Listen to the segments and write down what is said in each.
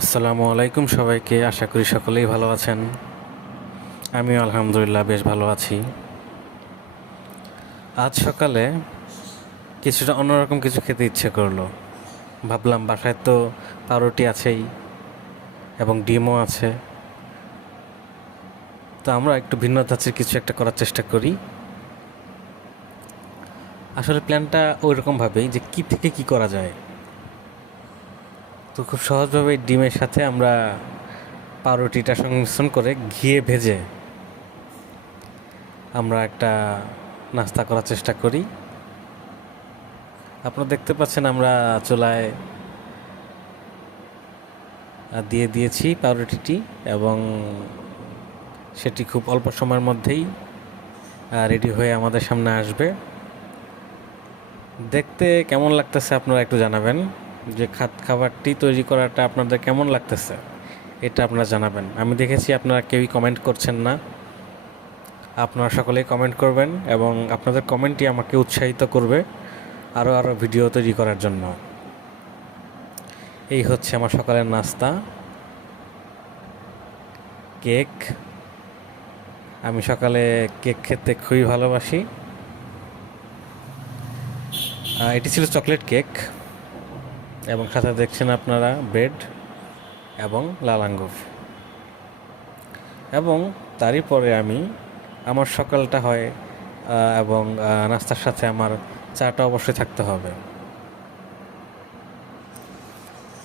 আসসালামু আলাইকুম সবাইকে, আশা করি সকলেই ভালো আছেন। আমিও আলহামদুলিল্লাহ বেশ ভালো আছি। আজ সকালে কিছুটা অন্যরকম কিছু খেতে ইচ্ছে করল। ভাবলাম বাসায় তো পাউরুটি আছেই এবং ডিমও আছে। তো আমরা একটু ভিন্ন ধাঁচের কিছু একটা করার চেষ্টা করি। আসলে প্ল্যানটা ওই রকমভাবেই যে কী থেকে কি করা যায়। তো খুব সহজভাবে ডিমের সাথে আমরা পাউরুটিটা সংমিশ্রণ করে ঘিয়ে ভেজে আমরা একটা নাস্তা করার চেষ্টা করি। আপনারা দেখতে পাচ্ছেন আমরা চুলায় দিয়ে দিয়েছি পাউরুটিটি এবং সেটি খুব অল্প সময়ের মধ্যেই রেডি হয়ে আমাদের সামনে আসবে। দেখতে কেমন লাগতেছে আপনারা একটু জানাবেন। যে খাত খাবারটি তৈরি করাটা আপনাদের কেমন লাগতেছে, এটা আপনারা জানাবেন। আমি দেখেছি আপনারা কেউই কমেন্ট করছেন না। আপনারা সকলেই কমেন্ট করবেন এবং আপনাদের কমেন্টই আমাকে উৎসাহিত করবে আরও আরও ভিডিও তৈরি করার জন্য। এই হচ্ছে আমার সকালের নাস্তা। কেক। আমি সকালে কেক খেতে খুবই ভালোবাসি। এটি ছিল চকলেট কেক। এবং সাথে দেখছেন আপনারা ব্রেড এবং লাল আঙ্গুর। এবং তারই পরে আমি আমার সকালটা হয় এবং নাস্তার সাথে আমার চাটা অবশ্যই থাকতে হবে।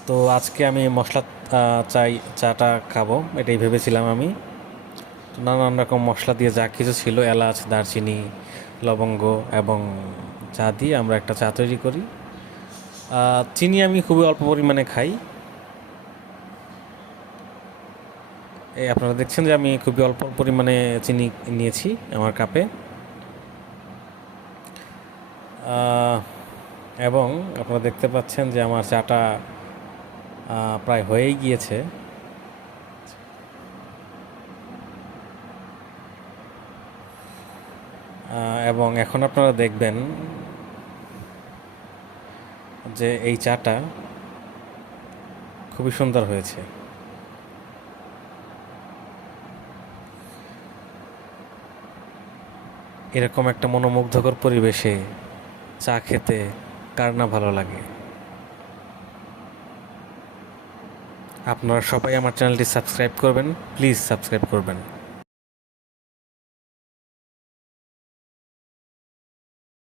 তো আজকে আমি মশলা চাই, চাটা খাব, এটাই ভেবেছিলাম আমি। নানান রকম মশলা দিয়ে যা কিছু ছিল, এলাচ, দারচিনি, লবঙ্গ এবং চা দিয়ে আমরা একটা চা তৈরি করি। চিনি আমি খুবই অল্প পরিমাণে খাই। এই আপনারা দেখছেন যে আমি খুবই অল্প পরিমাণে চিনি নিয়েছি আমার কাপে। এবং আপনারা দেখতে পাচ্ছেন যে আমার চাটা প্রায় হয়েই গিয়েছে। এবং এখন আপনারা দেখবেন যে এই চাটা খুবই সুন্দর হয়েছে। এরকম একটা মনোমুগ্ধকর পরিবেশে চা খেতে কার না ভালো লাগে? আপনারা সবাই আমার চ্যানেলটি সাবস্ক্রাইব করবেন, প্লিজ সাবস্ক্রাইব করবেন।